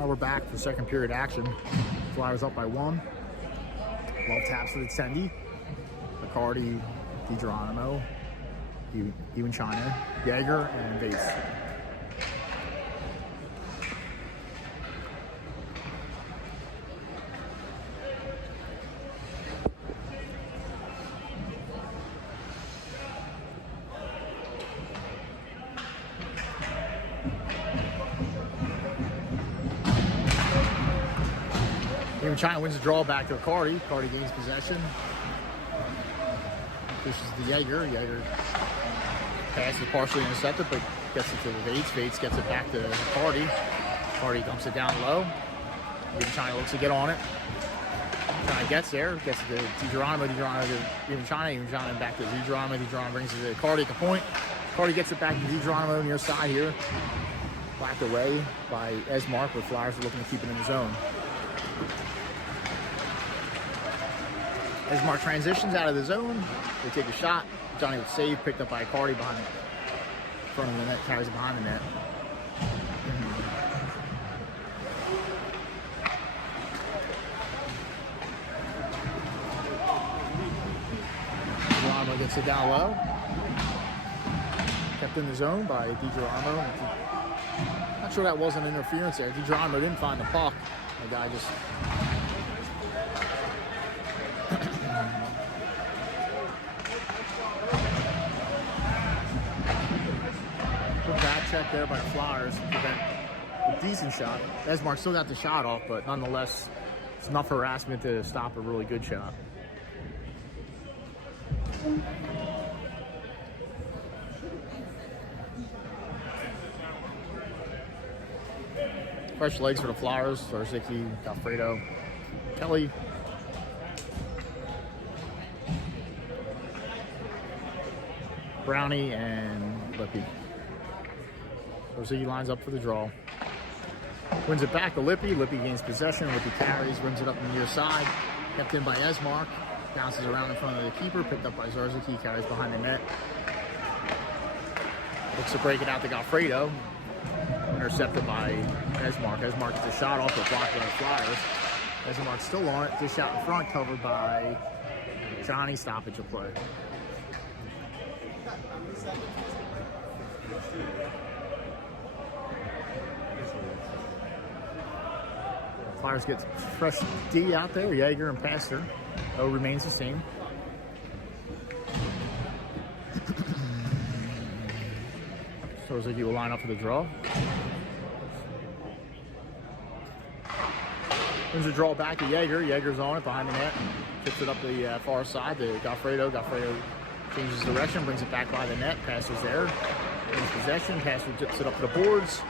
We're back for second period action. Flyers up by 1. 12 taps for the Tendi. McCarty, DiGeronimo, even China, Yeager, and Bates. Even China wins the draw back to McCarty. McCarty gains possession. Pushes to Yeager. Yeager pass is partially intercepted, but gets it to Bates. Bates gets it back to McCarty. McCarty dumps it down low. Even China looks to get on it. China gets there. Gets it to DiGeronimo. DiGeronimo to even China back to DiGeronimo. DiGeronimo brings it to McCarty at the point. McCarty gets it back to DiGeronimo near side here. Blacked away by Esmark, where Flyers are looking to keep it in the zone. Esmark transitions out of the zone. They take a shot. Johnny with save, picked up by McCarty behind the front of the net, carries it behind the net. DiGeronimo gets it down low. Kept in the zone by DiGeronimo. Not sure that wasn't interference there. DiGeronimo didn't find the puck. The guy just back check there by the Flyers to prevent a decent shot. Esmark still got the shot off, but nonetheless, it's enough harassment to stop a really good shot. Fresh legs for the Flyers. Zarzicki, Alfredo, Kelly. Brownie and Lippy. Zarzicki lines up for the draw. Wins it back to Lippy. Lippy gains possession. Lippy carries, brings it up the near side. Kept in by Esmark. Bounces around in front of the keeper. Picked up by Zarzicki. Carries behind the net. Looks to break it out to Alfredo. Intercepted by Esmark. Esmark gets a shot off the block by the Flyers. Esmark's still on it. Dish out in front, covered by Johnny. Stoppage of play. Flyers get fresh D out there. Yeager and Pastor. O remains the same. Zarzicki will line up for the draw. Wins the draw back to Yeager. Yeager's on it behind the net. Tips it up the far side to Goffredo. Goffredo changes direction, brings it back by the net. Passes there. Wins possession. Passer tips it up to the boards.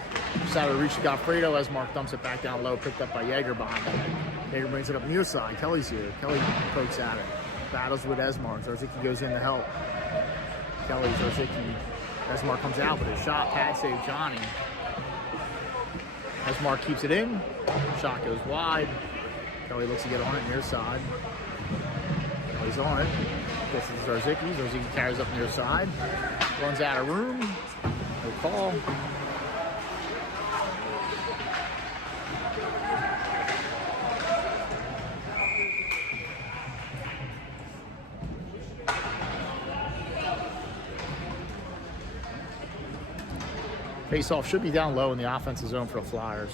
Decided to reach to Goffredo. Esmark dumps it back down low. Picked up by Yeager behind the net. Yeager brings it up near side. Kelly's here. Kelly pokes at it. Battles with Esmark. Zarzicki goes in to help. Kelly, Zarzicki. Esmark comes out with a shot. Pad save Johnny. Esmark keeps it in. Shot goes wide. Kelly looks to get on it near side. Kelly's on it. Gets it to Zarzicki. Zarzicki carries up near side. Runs out of room. No call. Face-off should be down low in the offensive zone for the Flyers.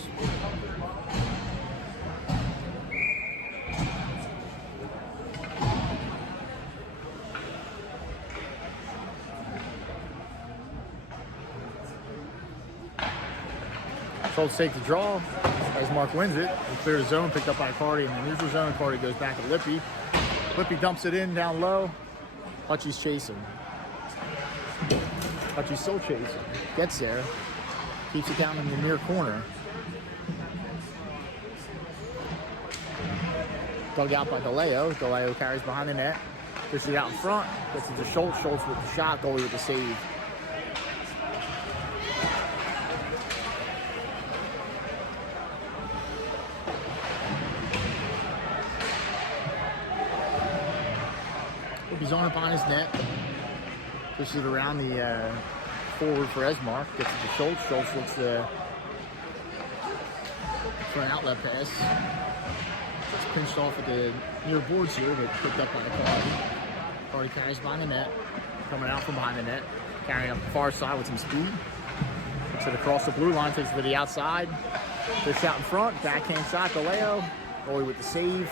Schultz takes the draw. Esmark wins it. He cleared the zone, picked up by McCarty in the neutral zone. McCarty goes back to Lippy. Lippy dumps it in down low. Hutchie's chasing. Hutchie's still chasing. Gets there. Keeps it down in the near corner. Dug out by DeLeo. DeLeo carries behind the net. Pushes it out in front. Gets it to Schultz. Schultz with the shot. Goalie with the save. He's on up on his net. Pushes it around the forward for Esmark. Gets it to Schultz. Schultz looks to for an outlet pass. It's pinched off at the near boards here, but picked up by the Cardi. Cardi carries behind the net, coming out from behind the net, carrying up the far side with some speed. Takes it across the blue line, takes it to the outside. Fish out in front, backhand shot, Galeo. Goalie with the save.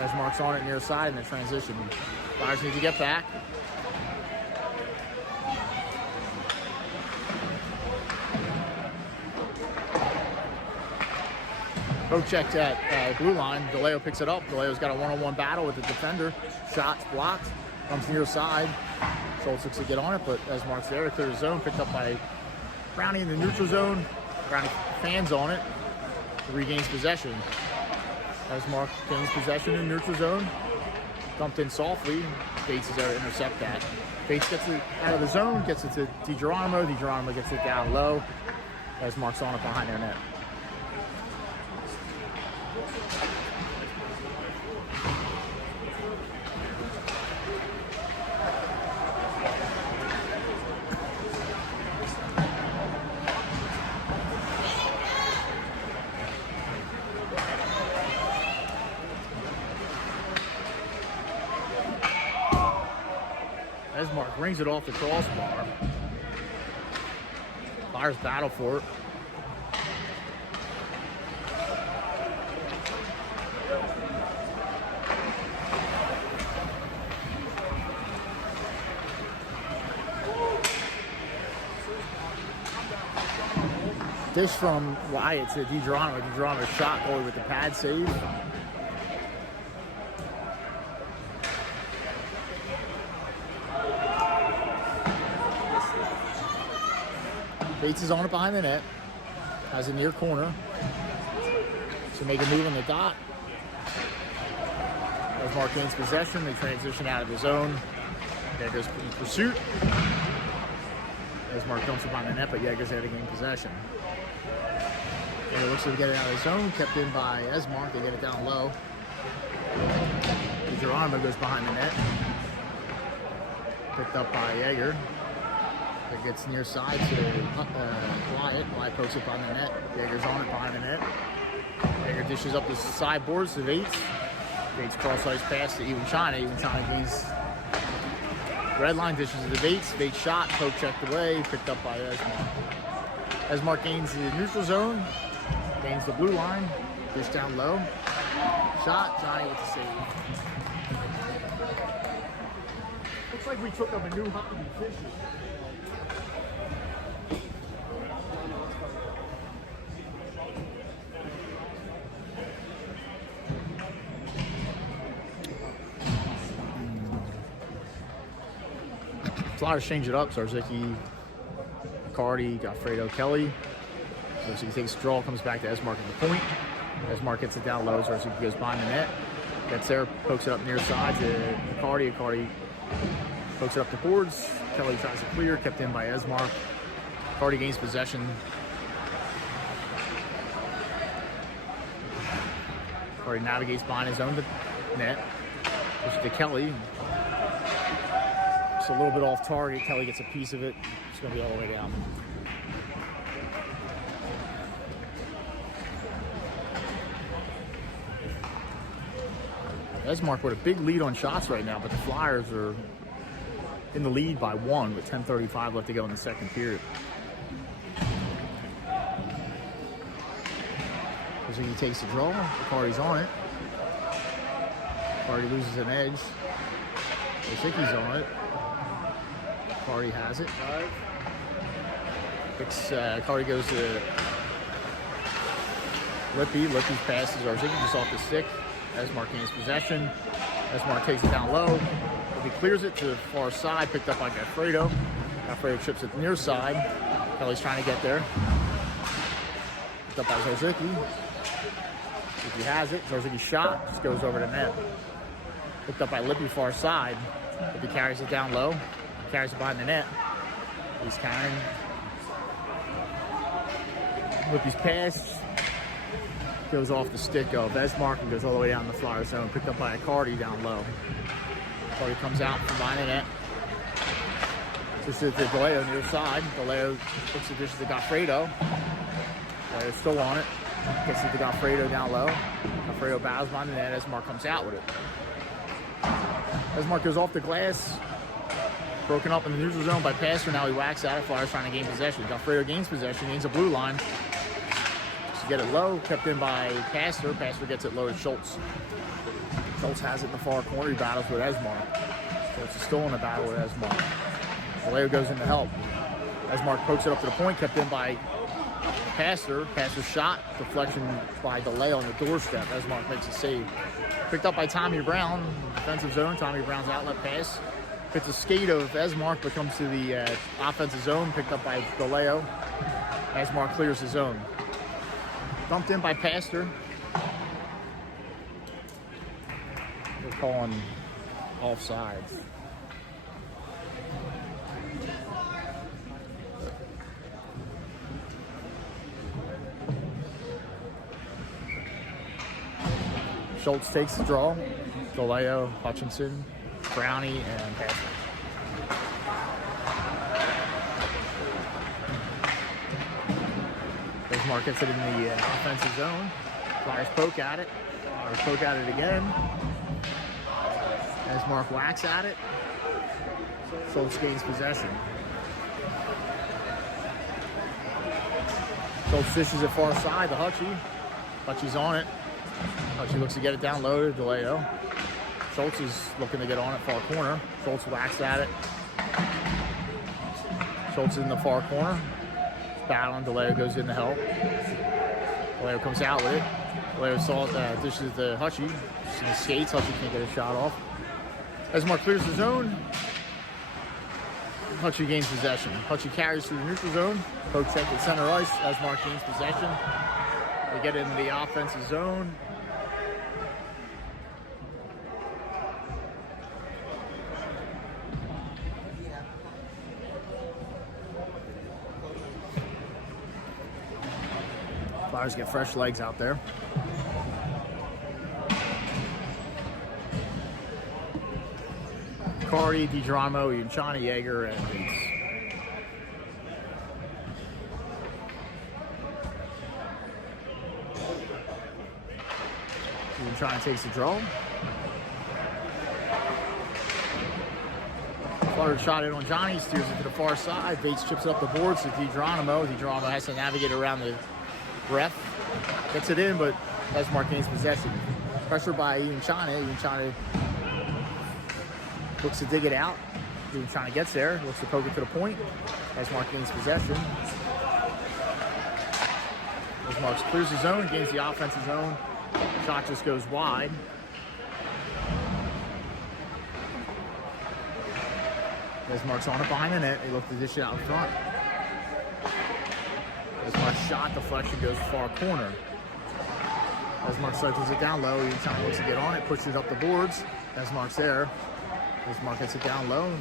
Esmark's on it near side in the transition. Flyers need to get back. Poke checked at blue line. Galeo picks it up. Galeo's got a one-on-one battle with the defender. Shots blocked. Comes near side. Schultz looks to get on it, but Esmark's there to clear the zone. Picked up by Brownie in the neutral zone. Brownie fans on it. Regains possession. Esmark gains possession in neutral zone. Dumped in softly. Bates is there to intercept that. Bates gets it out of the zone, gets it to DiGeronimo. DiGeronimo gets it down low. Esmark's on it behind their net. Esmark rings it off the crossbar. Flyers battle for it. Dish from Wyatt to DiGeronimo. DiGeronimo shot goalie with the pad save. Bates is on it behind the net. Has a near corner. So make a move on the dot. Esmark gains possession. They transition out of the zone. Yeager's in pursuit. Esmark dumps it behind the net, but Yeager's there to gain possession. Yeager looks to get it out of the zone. Kept in by Esmark. They get it down low. DiGeronimo goes behind the net. Picked up by Yeager. It gets near side to Wyatt. Wyatt pokes it on the net. Yeager's on it behind the net. Yeager dishes up the sideboards to Bates. Bates cross-ice pass to Even China. Even China gains red line, dishes to the Bates. Bates shot, poke checked away, picked up by Esmark. Esmark gains the neutral zone, gains the blue line, dish down low. Shot, Johnny with the save. Looks like we took up a new hobby, fishing. Flyers change it up. Zarzicki, Cardi, Goffredo, Kelly. Zarzicki takes a draw, comes back to Esmark at the point. Esmark gets it down low. Zarzicki goes behind the net. Gets there, pokes it up near side to Cardi. Cardi pokes it up the boards. Kelly tries to clear, kept in by Esmark. Cardi gains possession. Cardi navigates behind his own net. Pushes to Kelly. A little bit off target. Kelly gets a piece of it. It's going to be all the way down. Esmark with a big lead on shots right now, but the Flyers are in the lead by 1 with 10:35 left to go in the second period. So he takes the draw. Cardi's on it. Cardi loses an edge. Zarzicki's on it. Cardi has it. Cardi goes to Lippy. Lippy's passes Zarzicki just off the stick. Esmark gains possession. Esmark takes it down low. Lippy clears it to the far side. Picked up by Goffredo. Goffredo chips it near side. Kelly's trying to get there. Picked up by Zarzicki. Lippy has it. Zarzicki's shot just goes over the net. Picked up by Lippy far side. Lippy carries it down low. Carries it behind the net. He's carrying. Lippy's pass goes off the stick of Esmark and goes all the way down the Flyer zone. Picked up by a Cardi down low. Cardi comes out from behind the net. Just to Galeo near side. Galeo puts the dishes to Goffredo. Galeo's still on it. Gets it to Goffredo down low. Goffredo bows behind the net. Esmark comes out with it. Esmark goes off the glass. Broken up in the neutral zone by Passer. Now he whacks at it. Flyers trying to gain possession. Goffredo gains possession. Gains a blue line. To get it low. Kept in by Passer. Passer gets it low to Schultz. Schultz has it in the far corner. He battles with Esmark. Schultz is still in a battle with Esmark. Vallejo goes in to help. Esmark pokes it up to the point. Kept in by Passer. Passer's shot. Deflection by delay on the doorstep. Esmark makes a save. Picked up by Tommy Brown. Defensive zone. Tommy Brown's outlet pass. Hits a skate of Esmark, but comes to the offensive zone. Picked up by Vallejo. Esmark clears the zone. Dumped in by Passer. They're calling offsides. Schultz takes the draw. Vallejo, Hutchinson, Brownie, and Passer. Esmark gets it in the offensive zone. Flyers poke at it. Flyers poke at it again. Esmark whacks at it. Schultz gains possession. Schultz dishes it far side to Hutchie. Hutchie's on it. Hutchie looks to get it down low to Vallejo. Schultz is looking to get on it far corner. Schultz whacks at it. Schultz is in the far corner. Battling. Vallejo goes in to help. Vallejo comes out with it. Vallejo saw dishes to Hutchie. Just in the skates. Hutchie can't get a shot off. Esmark clears the zone. Hutchie gains possession. Hutchie carries through the neutral zone. Poke check at center ice. Esmark gains possession. They get into the offensive zone. Flyers get fresh legs out there. Cardi, DiGeronimo, Yunchani, Yeager, and Reese. Yunchani takes the draw. Flyers shot it on Johnny, steers it to the far side. Bates chips it up the boards to DiGeronimo. DiGeronimo has to navigate around the ref. Gets it in, but Esmark gains possession. Pressure by Yunchani. Yunchani looks to dig it out. Yunchani gets there. Looks to poke it to the point. Esmark gains possession. Esmark clears the zone, gains the offensive zone. Shot just goes wide. Esmark's on it behind the net. He looked to dish it out in front. Esmark's shot deflection goes far corner. Esmark cycles it down low. Yunchani looks to get on it, pushes it up the boards. Esmark's there. Esmark gets it down low.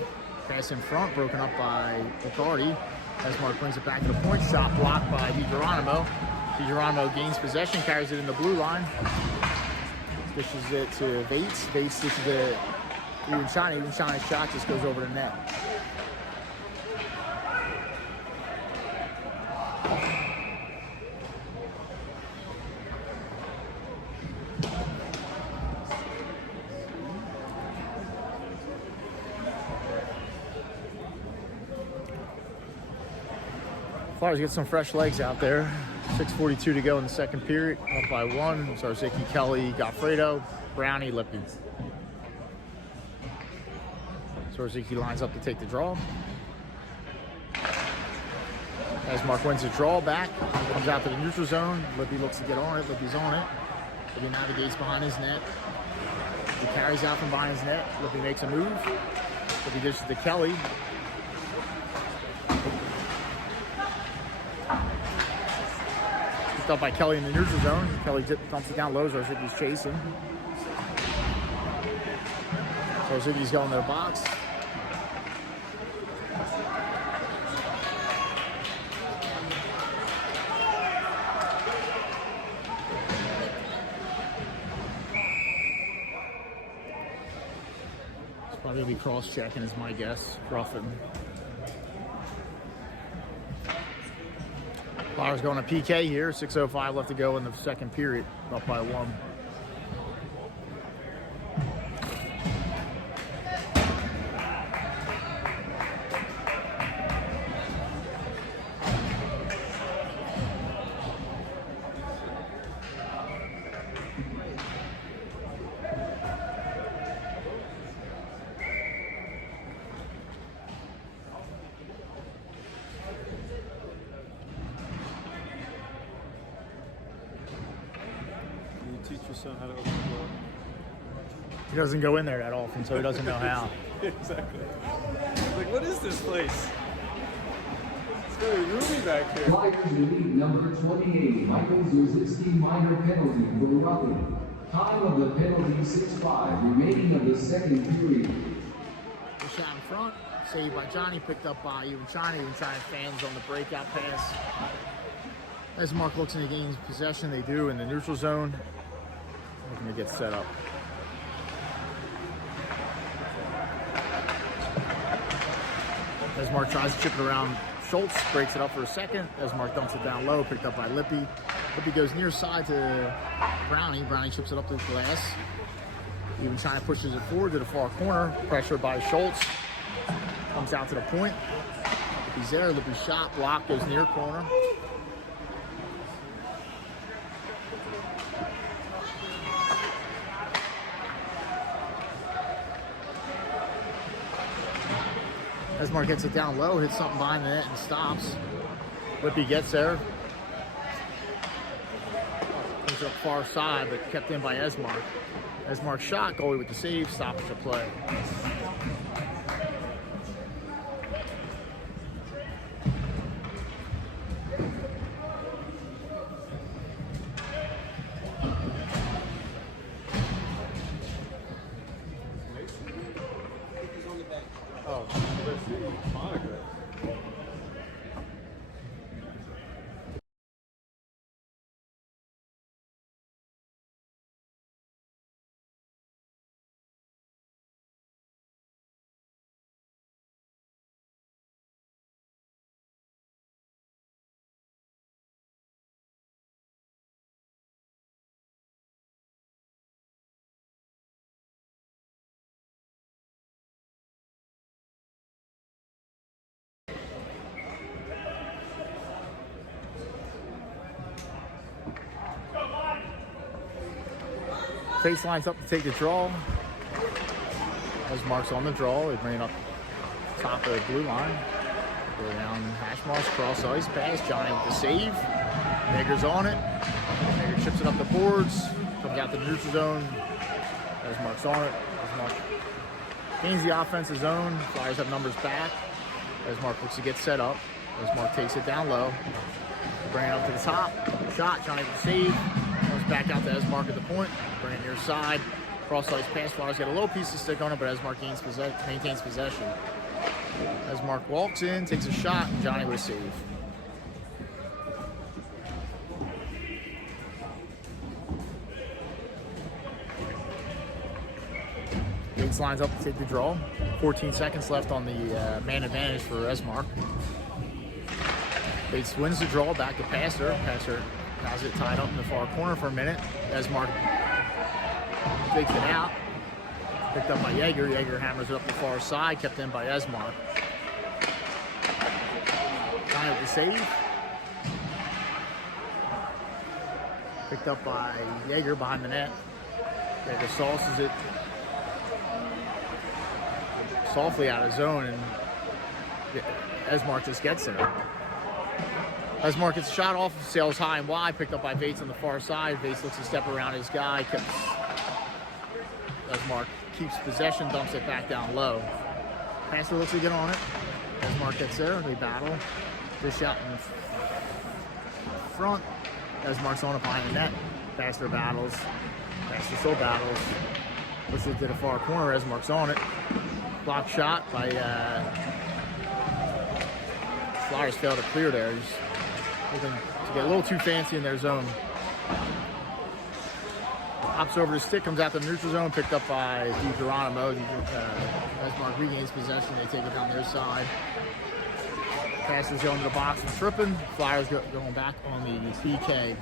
Pass in front, broken up by McCarty. Esmark brings it back to the point. Shot blocked by DiGeronimo. DiGeronimo gains possession, carries it in the blue line. Dishes it to Bates. Bates dishes it to Yunchani. Yunchani's shot just goes over the net. Flyers get some fresh legs out there. 6:42 to go in the second period. Up by one. Zarzicki, Kelly, Goffredo, Brownie, Lippy. Zarzicki lines up to take the draw. Esmark wins the draw back. Comes out to the neutral zone. Lippy looks to get on it. Lippy's on it. Lippy navigates behind his net. He carries out from behind his net. Lippy makes a move. Lippy dishes to Kelly. Up by Kelly in the neutral zone. Kelly dumps it down low. Zarzicki's chasing. Zarzicki's going to the box. It's probably going to be cross-checking is my guess. Ruffin. Flyers going to PK here. 6:05 left to go in the second period. Up by 1. Teach your son how to open the door. He doesn't go in there that often, so he doesn't know how. Exactly. Like, what is this place? It's very roomy back here. Flyers delete number 28, Michael Zuzitsky, minor penalty for roughing. Time of the penalty 6:5, remaining of the second period. The shot in front, saved by Johnny, picked up by China fans on the breakout pass. Esmark looks in the game's possession, they do in the neutral zone. Looking to get set up. Esmark tries to chip it around Schultz, breaks it up for a second. Esmark dumps it down low, picked up by Lippy. Lippy goes near side to Brownie. Brownie chips it up to the glass. China pushes it forward to the far corner, pressured by Schultz. Comes out to the point. Lippy's there, Lippy's shot, block, goes near corner. Esmark gets it down low, hits something behind the net and stops. Lippy gets there. Comes up far side, but kept in by Esmark. Esmark shot, goalie with the save, stops the play. Oh, let's see. Monogram. Face lines up to take the draw. Esmark's on the draw. They bring it up top of the blue line. Go down hash marks, cross ice pass. Johnny with the save. Nager's on it. Nager chips it up the boards. Comes out to the neutral zone. Esmark's on it. Esmark gains the offensive zone. Flyers have numbers back. Esmark looks to get set up. Esmark takes it down low. Bring it up to the top. Shot. Johnny with the save. Comes back out to Esmark at the point. Bring it near side. Cross ice pass. Flyers got a little piece of stick on it, but Esmark maintains possession. Esmark walks in, takes a shot, and Johnny with a save. Bates lines up to take the draw. 14 seconds left on the man advantage for Esmark. Bates wins the draw, back to Passer. Passer has it tied up in the far corner for a minute. Esmark takes it out. Picked up by Yeager. Yeager hammers it up the far side, kept in by Esmark. Johnny with the save. Picked up by Yeager behind the net. Yeager sauces it softly out of zone, and Esmark just gets there. Esmark gets a shot off, sails high and wide, picked up by Bates on the far side. Bates looks to step around his guy. Esmark keeps possession, dumps it back down low. Passer looks to get on it. Esmark gets there, they battle. This shot in front. Esmark's on it behind the net. Passer battles. Passer still battles. Pushes it to the far corner. Esmark's on it. Block shot by Flyers failed to clear there. He's looking to get a little too fancy in their zone. Hops over the stick, comes out the neutral zone, picked up by DiGeronimo. Esmark regains possession. They take it down their side. Passes going to the box and tripping. Flyers going back on the PK.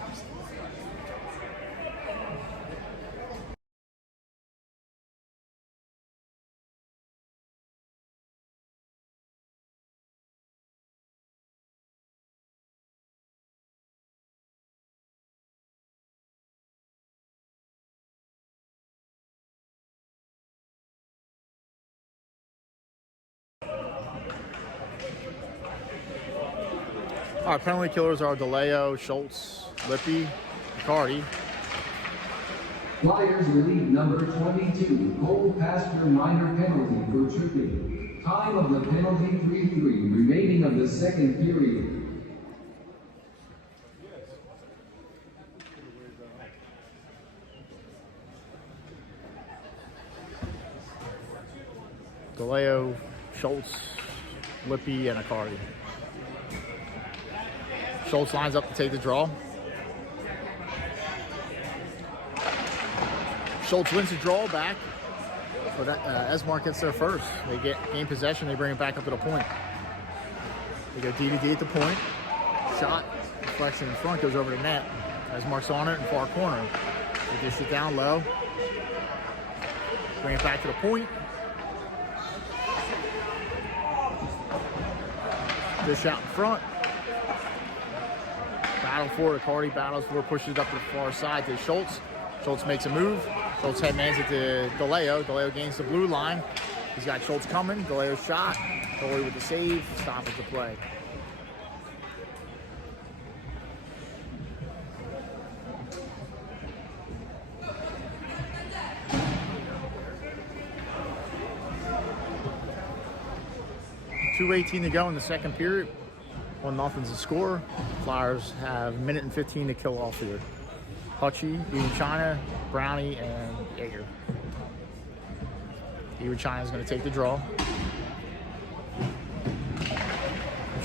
Our penalty killers are DeLeo, Schultz, Lippy, Cardi. Flyers relieve number 22, Cole Pastor minor penalty for tripping. Time of the penalty 3-3, remaining of the second period. DeLeo, Schultz, Lippy, and Cardi. Schultz lines up to take the draw. Schultz wins the draw back. But Esmark gets there first. They gain possession. They bring it back up to the point. They go D-to-D at the point. Shot, deflection in front, goes over the net. Esmark's on it in far corner. They dish it down low. Bring it back to the point. Dish out in front. Battle for it. Cardi battles for it, pushes it up to the far side to Schultz. Schultz makes a move. Schultz headmans it to DeLeo. DeLeo gains the blue line. He's got Schultz coming. DeLeo's shot. Goalie with the save. Stoppage the play. .2:18 to go in the second period. 1-0's the score. Flyers have 1:15 to kill off here. Hutchie, Even China, Brownie, and Yeager. Even China is going to take the draw.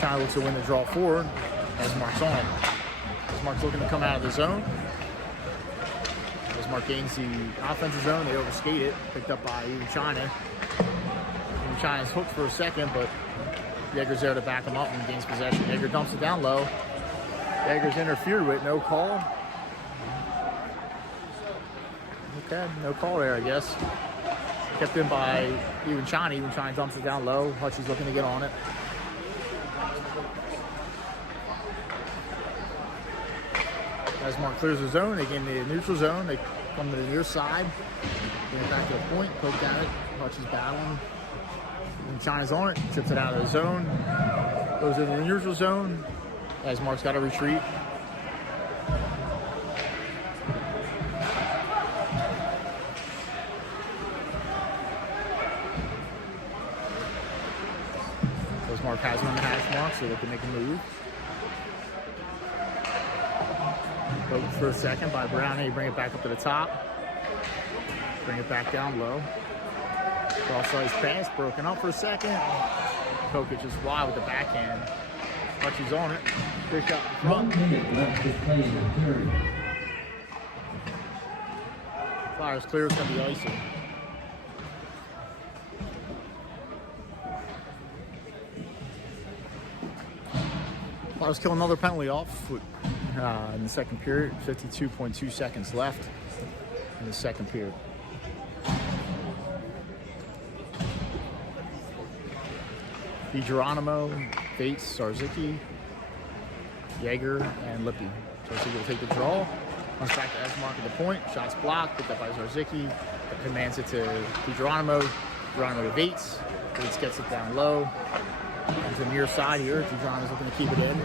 China looks to win the draw forward. Esmark's on it. Esmark's looking to come out of the zone. Esmark gains the offensive zone. They overskate it. Picked up by Even China. Even China's hooked for a second, but Yeager's there to back him up and gains possession. Yeager dumps it down low. Yeager's interfered with, no call. Okay, no call there, I guess. Kept in by Even China. Even China dumps it down low. Hutchie's looking to get on it. Esmark clears the zone. They get in the neutral zone. They come to the near side. Bring it back to the point. Poke at it. Hutchie's battling. And China's on it. Tips it out of the zone. Goes into the neutral zone. Esmark's got to retreat. Esmark has him on the hash mark, so they can make a move. Goes for a second by Brownie. Bring it back up to the top. Bring it back down low. Cross-size pass, broken up for a second. Kokic just wide with the backhand. Hutchie's on it. Fish out in front. 1 minute left to play in the third. Flyers clear, it's going to be icy. Flyers kill another penalty off in the second period. 52.2 seconds left in the second period. Geronimo, Bates, Zarzicki, Yeager, and Lippy. Zarzicki will take the draw. Comes back to Esmark at the point. Shots blocked. Picked up by Zarzicki. Commands it to Geronimo. Geronimo to Bates. Bates gets it down low. Comes to the near side here. Geronimo's looking to keep it in.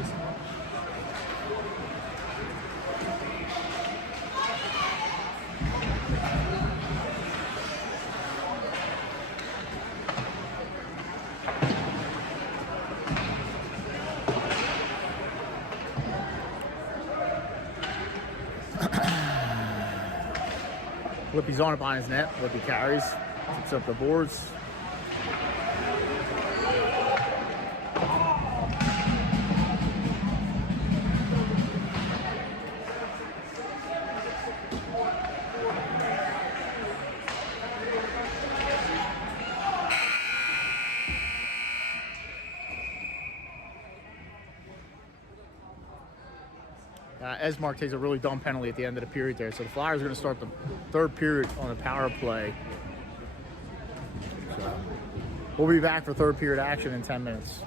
Lippy's on it behind his net. Lippy carries, picks up the boards. Esmark takes a really dumb penalty at the end of the period there. So the Flyers are going to start the third period on a power play. So we'll be back for third period action in 10 minutes.